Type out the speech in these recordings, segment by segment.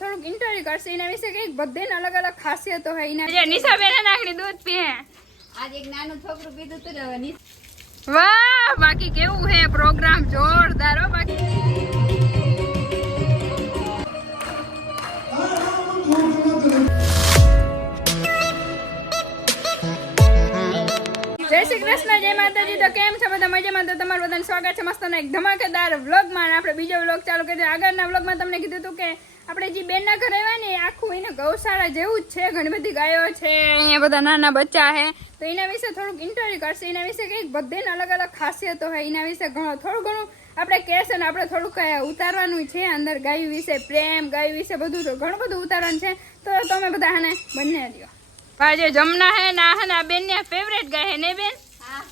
થોડુંક ઇન્ટરવ્યુ કરશે એના વિશે કઈક બધાને અલગ અલગ ખાસિયતો હોય એના નિશાબેન નાખડી દૂધ પીએ આજ એક નાનું છોકરું પીધું તો વાહ બાકી કેવું હે પ્રોગ્રામ જોરદાર હો બાકી જય શ્રી કૃષ્ણ જય માતાજી તો કેમ છો બધા મજામાં તો તમારું બધાનું સ્વાગત છે મસ્તનો એક ધમાકેદાર વ્લોગમાં આપણે બીજો વ્લોગ ચાલુ કરી આગળના વ્લોગમાં તમને કીધું હતું કે આપણે જે બેનના ઘરે આવ્યા ને આખું એને ગૌશાળા જેવું જ છે ઘણી બધી ગાયો છે અહીંયા બધા નાના બચ્ચા છે તો એના વિશે થોડુંક ઇન્ટરવ્યુ કરશે એના વિશે કંઈક બધાને અલગ અલગ ખાસિયતો હોય એના વિશે થોડું ઘણું આપણે કહેશે ને આપણે થોડુંક ઉતારવાનું છે અંદર ગાયો વિશે પ્રેમ ગાયો વિશે બધું તો ઘણું બધું ઉતારવાનું છે તો તમે બધા આને બંને દો જે જમના હે ના હે ના બેન ની ફેવરેટ ગાય હે ને બેન હા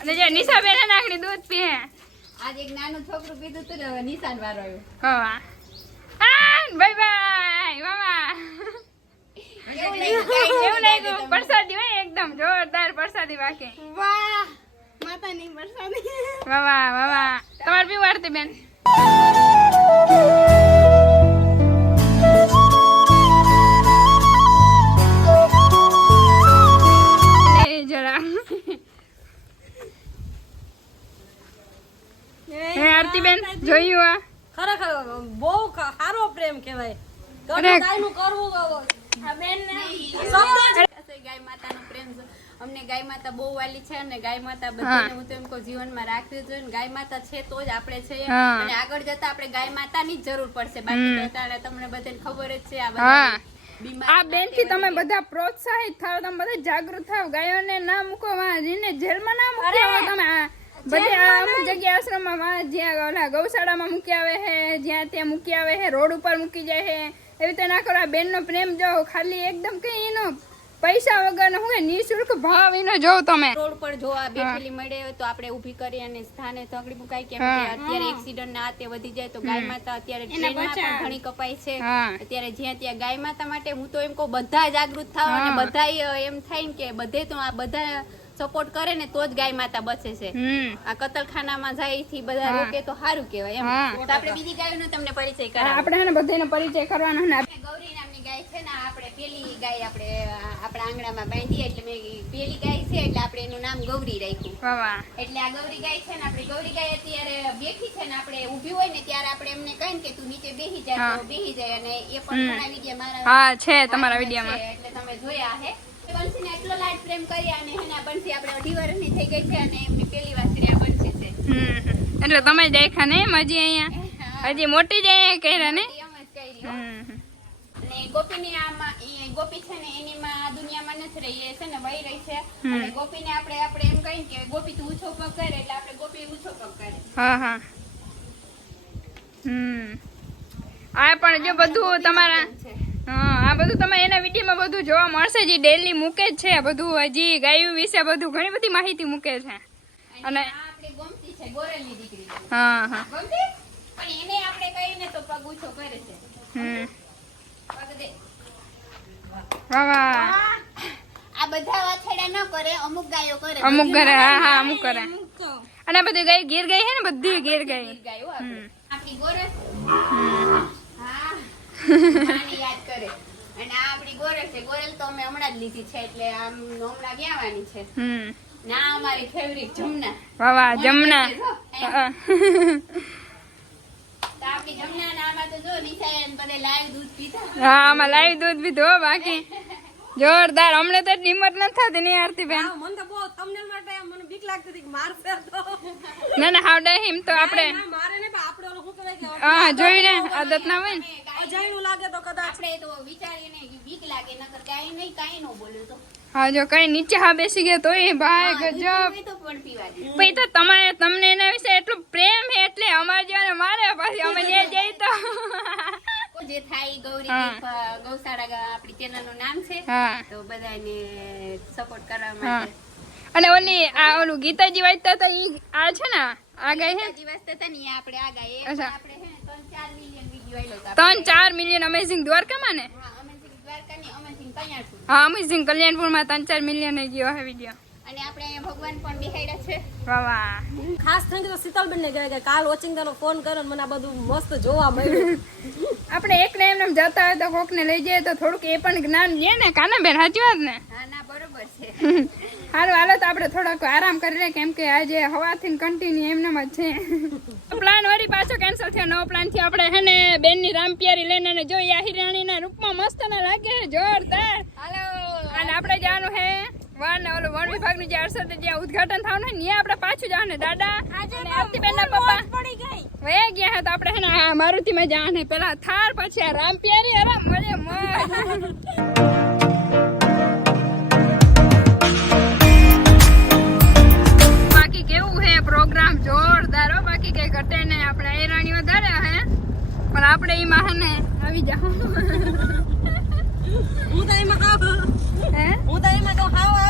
અને જે નિશા બેન નાખડી દૂધ પીએ આજ એક નાનું છોકરું પીધું તો નિશાન વાળો આવ્યો હા બાય બાય મામા કેવું લાગ્યું પ્રસાદી હોય એકદમ જોરદાર પ્રસાદી બાકી વાહ માતાની પ્રસાદી વાહ વાહ વાહ તમારે પીવું આરતી બેન આરતી બેન જોયું આ ખરેખર બહુ સારો પ્રેમ કહેવાય ગાયનું કરવું ગાય માતાનો પ્રેમ છે અમને ગાય માતા બહુ વાલી છે અને ગાય માતા બધાને હું તો એમ કહું જીવનમાં રાખવી જોઈએ ને ગાય માતા છે તો જ આપણે છે અને આગળ જતા આપણે ગાય માતાની જ જરૂર પડશે બાકી તો અત્યારે તમને બધાને ખબર જ છે આ બધા આ બેન થી તમે બધા પ્રોત્સાહિત થાવ તમે બધા જાગૃત થાવ ગાયોને ના મૂકો જેને જેલમાં ના મૂકો તમે બધી અમુક જગ્યા આશ્રમમાં જ્યાં ઓલા ગૌશાળામાં મૂકી આવે છે જ્યાં ત્યાં મૂકી આવે છે રોડ ઉપર મૂકી જાય છે એવી રીતે ના કરો આ બેનનો પ્રેમ જો ખાલી એકદમ કઈ એનો પૈસા વગર હું નિઃશુલ્ક ભાવ એનો જોવ તમે રોડ પર જો આ બેઠેલી મળે તો આપણે ઊભી કરી અને સ્થાને તગડી મુકાય કેમ કે અત્યારે એક્સિડન્ટ ના તે વધી જાય તો ગાય માતા અત્યારે ટ્રેનમાં પણ ઘણી કપાય છે અત્યારે જ્યાં ત્યાં ગાય માતા માટે હું તો એમ કહું બધા જાગૃત થાવ અને બધા એમ થાય ને કે બધે તો આ બધા સપોર્ટ કરે ને તો જ ગાય માતા બચે છે આ કતલખાનામાં જાય થી બધા રોકે તો સારું કહેવાય એમ તો આપણે બીજી ગાયોનો તમને પરિચય કરાવો આપણે હે ને બધાનો પરિચય કરવાનો ને ગૌરી નામની ગાય છે ને આપણે પેલી ગાય આપણે આપણા આંગણામાં બાંધી એટલે મેં પેલી ગાય છે એટલે આપણે એનું નામ ગૌરી રાખ્યું વાહ એટલે આ ગૌરી ગાય છે ને આપણી ગૌરી ગાય અત્યારે બેઠી છે ને આપણે ઊભી હોય ને ત્યારે આપણે એમને કહે ને કે તું નીચે બેસી જા તો બેસી જાય અને એ પણ ઘણા વિડિયો મારા હા છે તમારા વિડિયોમાં એટલે તમે જોયા હે બંસીને એટલો લાડ પ્રેમ કર્યા અને હેના બંસી આપણે 2.5 વર્ષની થઈ ગઈ છે અને એમની પહેલી વાસરી આ બંસી છે એટલે તમે દેખા ને હજી અહીંયા હજી મોટી જ અહીંયા કર્યા ને એમ જ કરી અને ગોપીની આમાં ગોપી છે ને એનીમાં દુનિયામાં નથી રહી એ છે ને વહી રહી છે અને ગોપીને આપણે એમ કહીએ કે ગોપી તું ઊંચો પગ કરે એટલે આપણે ગોપી ઊંચો પગ કરે હા હા આ પણ જો બધું તમારા આ બધું તમે એના વિડીયોમાં બધું જોવા મળશે જે ડેલી મૂકે જ છે બધું હજી ગાયું વિશે બધું ઘણી બધી માહિતી મૂકે છે અને આપણી ગોમતી છે ગોરેલની દીકરી હા હા ગોમતી પણ એને આપણે કહીને તો પગ ઊંચો કરે છે પગ દે વાહ વાહ આ બધા વાછડા ન કરે અમુક ગાયો કરે અમુક કરે હા અમુક કરે અને આ બધી ગાય ગીર ગાય છે ને બધી ગીર ગાય ગાયો આપણી ગોરસ હા માની યાદ કરે અને આ આપણી ગોરલ છે ગોરલ તો અમે હમણાં જ લીધી છે એટલે આમ હમણાં વ્યાવાની છે ના અમારી ફેવરિટ જમના વાહ વાહ જમના તો આપણી જમના ના આમાં તો જો નિશાન બધે લાઈવ દૂધ પીતા હા આમાં લાઈવ દૂધ પીધું હો બાકી જોરદાર હમણે તો હિંમત ન થતી નહીં આરતી બેન મને તો બહુ થંબનેલ માટે મને બીક લાગતી હતી કે મારશે તો ના ના હાવડે હિમ તો આપણે મારે ને આપણે ઓલો શું કહેવાય કે હા જોઈને આદત ના હોય ને અજાયણું લાગે તો કદાચ આપણે તો વિચારીને બીક લાગે નકર કાઈ નહીં કાઈ નો બોલ્યો તો હા જો કઈ નીચે હા બેસી ગયો તો એ ભાઈ ગજબ તો પણ પીવા દે પછી તો તમને એના વિશે એટલો પ્રેમ છે એટલે અમારે જેવાને મારે પછી અમે જે જઈ તો જે થાય ગૌરી ગૌશાળા આપણી ચેનલ નું નામ છે તો બધાને સપોર્ટ કરવા માટે અને ઓલી આ ઓલું ગીતાજી વાંચતા હતા ઈ આ છે ને આ ગાય છે ગીતાજી વાંચતા હતા ને આપણે આ ગાય આપણે હે 3-4 મિલિયન વિડિયો આયલો હતા 3-4 મિલિયન અમેઝિંગ દ્વારકામાં ને હા અમેઝિંગ દ્વારકાની અમેઝિંગ કલ્યાણપુર હા અમેઝિંગ કલ્યાણપુરમાં 3-4 મિલિયન આવી ગયો હે વિડિયો અને આપણે અહીંયા ભગવાન પણ બેહાડ્યા છે વાહ વાહ ખાસ થઈને તો શીતલબેન ને કહેવાય કે કાલ ઓચિંગાનો ફોન કર્યો મને આ બધું મસ્ત જોવા મળ્યું આપણે એકને એમ એમને એમ જતા હોય તો કોકને લઈ જાય તો થોડુંક એ પણ જ્ઞાન લે ને કાના બેન સાચી વાત ને હા ના બરોબર છે હારું હાલો તો આપણે થોડોક આરામ કરી લે કેમ કે આજે હવાથી કન્ટિન્યુ એમનામ જ છે પ્લાન વળી પાછો કેન્સલ થયો નવો પ્લાન થયો આપણે હે ને બેનની રામપિયારી લઈને અને જો હિરાણીના રૂપમાં મસ્ત ના લાગે જોરદાર હાલો અને આપણે જવાનું હે વન વિભાગનું જે અરસદ જ્યાં ઉદ્ઘાટન થવાનું હોય ને ત્યાં આપણે પાછું જવાનું દાદા અને આરતીબેનના પપ્પા પડી ગઈ વયા ગયા હતા આપણે હે ને આ મારુતિમાં જવાનું પેલા થાર પછી આ રામપિયારી અરે મળે મોજ બાકી કેવું હે પ્રોગ્રામ જોરદાર હો બાકી કઈ ઘટે ને આપણે હિરાણી વધારે હે પણ આપણે એમાં હે ને આવી જાઓ હું તો એમાં કહું હે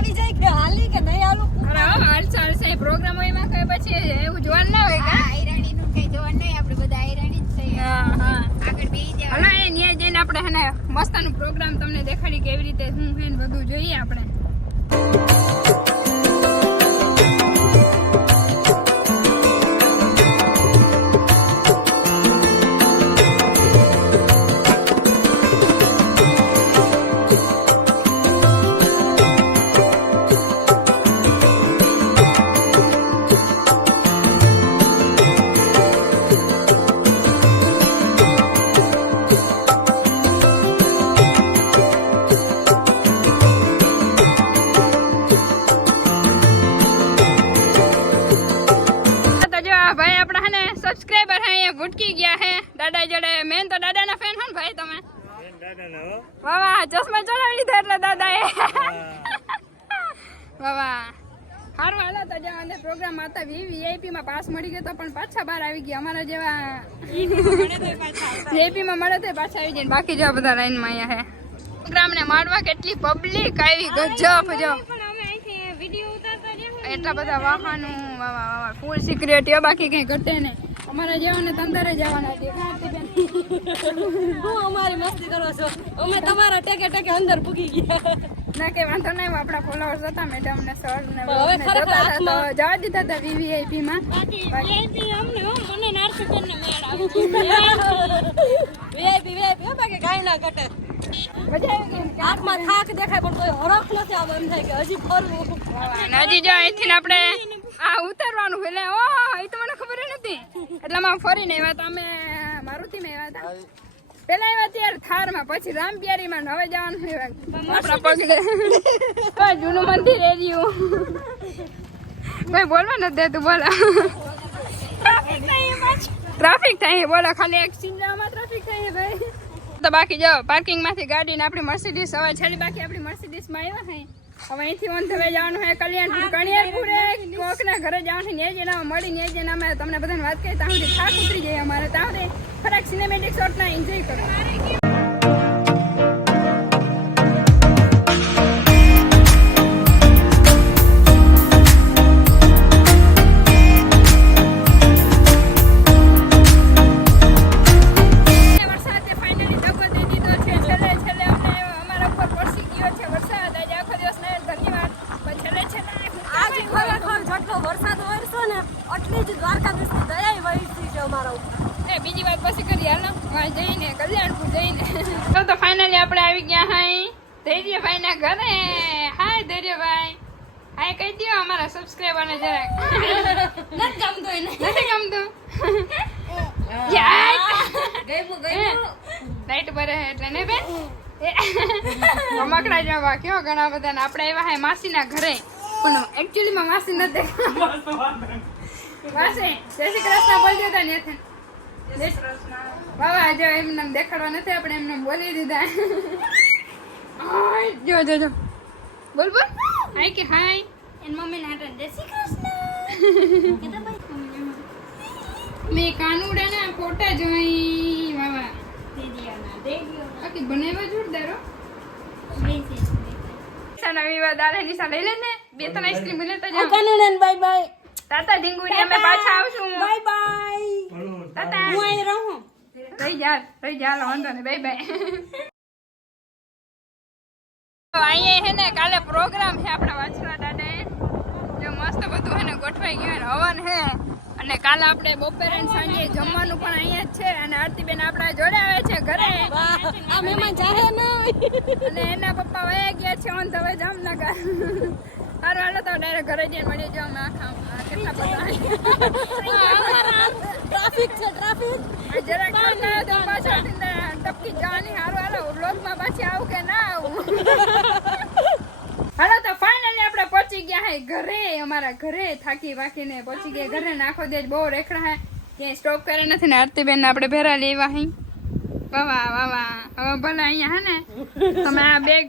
આવી જાય કે હાલી કે નહીં હાલું અરે હાલશે પ્રોગ્રામ હોય એમાં કઈ પછી એવું જોવાનું ના હોય કા હિરાણી નું કઈ જોવાનું નહીં આપણે બધા હિરાણી જ છે હા આગળ બેસી જાવ હલો એ ન્યાય જઈને આપણે હે ને મસ્તાનું પ્રોગ્રામ તમને દેખાડી કેવી રીતે શું છે ને બધું જોઈએ આપણે સબસ્ક્રાઇબર હે એ ભૂટકી ગયા હે દાદા જોડે મેન તો દાદાના ફેન હો ને ભાઈ તમે વાહ વાહ ચશ્મા ચડાવી લીધા એટલે દાદાએ વાહ વાહ હારું હાલો તો જે અંદર પ્રોગ્રામ હતા વીઆઈપી માં પાસ મળી ગયો તો પણ પાછા બહાર આવી ગયા અમારા જેવા વીઆઈપી માં મળે તો પાછા આવી જાય બાકી જો બધા લાઈન માં અહીંયા હે પ્રોગ્રામ ને મારવા કેટલી પબ્લિક આવી ગજબ જો એટલા બધા વાહનો ફૂલ સિક્યુરિટી બાકી કઈ ઘટે નહીં અમારા જેવાને તો અંદર જવાના હું અમારી મસ્તી કરો છો અમે તમારા ટેકે ટેકે અંદર પૂગી ગયા ના કે વાંધો નહીં આપણા ફોલોઅર્સ હતા મેડમ ને સર ને હવે ખરેખર જવા દીધા હતા વીવીઆઈપી માં વીઆઈપી બાકી કાંઈ ના ઘટે મજા આવી ગઈ આંખમાં થાક દેખાય પણ કોઈ હરખ નથી આમ એમ થાય કે હજી ફરવું નજી જો અહીંથી આપણે આ ઉતારવાનું એટલે ઓહો એ તો મને ખબર નથી એટલે અમે ફરીને આવ્યા હતા અમે મારુતિમાં આવ્યા હતા પેલા આવ્યા ત્યારે થારમાં પછી રામપિયારીમાં હવે જવાનું આપણા પગલે જૂનું મંદિર એ રહ્યું ભાઈ બોલવા નથી દેતું બોલો ટ્રાફિક થાય બોલો ખાલી એક સિંજામાં ટ્રાફિક થાય ભાઈ તો બાકી જો પાર્કિંગ માંથી ગાડીને આપણી મર્સિડીઝ હવે છેલ્લી બાકી આપણી મર્સિડીઝ માં આવ્યા હે હવે અહીંથી ઓન થવે જવાનું હોય કલ્યાણપુર કણિયારપુરે કોકના ઘરે જવાનું ને જેના મળી ને જેના અમે તમને બધાને વાત કરી ત્યાં સુધી થાક ઉતરી જાય અમારે ત્યાં ફરક સિનેમેટિક શોટના એન્જોય કરો બીજી વાત પછી કરી હાલો જઈને કલ્યાણપુર જઈને તો ફાઇનલી આપણે આવી ગયા હાઈ ધૈર્યભાઈ ના ઘરે હાય ધૈર્યભાઈ હાય કહી દો અમારા સબસ્ક્રાઇબર ને જરાક નથી ગમતું લાઈટ ભરે એટલે ને બેન રમકડા જેવા કેવા ઘણા બધા ને આપણે આવ્યા હાય માસી ના ઘરે પણ એકચ્યુઅલી માં માસી નથી માસી જય શ્રી કૃષ્ણ બોલજો તા ને બાબા જો એમને દેખાડવા નથી આપણે એમને બોલી દીધા જો જો જો બોલ બોલ હાય કે હાય એન મમ્મી નાટન જય શ્રી કૃષ્ણ મેં કાનુડા ના ફોટા જોઈ બાબા બાકી બનાવ્યા જોરદાર નવી વાત આલે નિશા લઈ લે ને બે ત્રણ આઈસ્ક્રીમ લેતા જાવ કાનુડન બાય બાય તાતા ઢીંગુડી અમે પાછા આવશું બાય બાય તાતા હું અહીં રહું રહી જા વાંધો ને બાય બાય અહીંયા હે ને કાલે પ્રોગ્રામ છે આપણા વાછરા દાદા જો મસ્ત બધું હે ને ગોઠવાઈ ગયું હવન હે અને કાલે આપણે બપોરે અને સાંજે જમવાનું પણ અહીંયા જ છે અને આરતીબેન આપણા જોડે આવે છે ઘરે આ મહેમાન જાહે નહીં. અને એના પપ્પા વયા ગયા છે ઓન ધ વે જામનગર. હારું હાલો તો ડાયરેક્ટ ઘરે જઈને મળી જાવ આખા કેટલા બધા ટ્રાફિક છે ટ્રાફિક. જરાક ઠંડા તો પાછળથી ટપકી જવાની. હારું હાલો વ્લોગમાં પાછી આવું કે ના આવું. હાલો તો ફાઇનલી આપણે પહોંચી ગયા હે ઘરે. અમારા ઘરે થાકી વાકીને પહોંચી ગયા ઘરે. નાખો દે બહુ રેખડા હે ક્યાંય સ્ટોપ કરે નથી ને આરતીબેન આપણે ભેરા લેવા હી. વાવા વાવા હવે ભલે અહીંયા હે ને તમે આ બેગ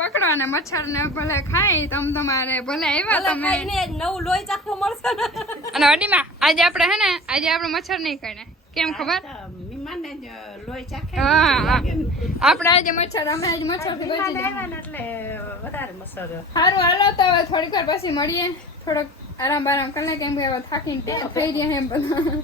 પકડો અને મચ્છર ને ભલે ખાઈ તમારે ભલે આવ્યા તમે. ખાઈને નવું લોહી ચાખવા મળશે ને. અને અડીમાં આજે આપણે હે ને આજે આપણે મચ્છર નહીં કરે. કેમ ખબર? હા આપણે આજે મચ્છર અમે આજે મચ્છર થી બચી ગયા. સારું હાલો તો હવે થોડીક વાર પછી મળીએ. થોડોક આરામ બારામ કરી લે કેમ કે હવે થાકીને ટેક થઈ ગયા એમ બધા.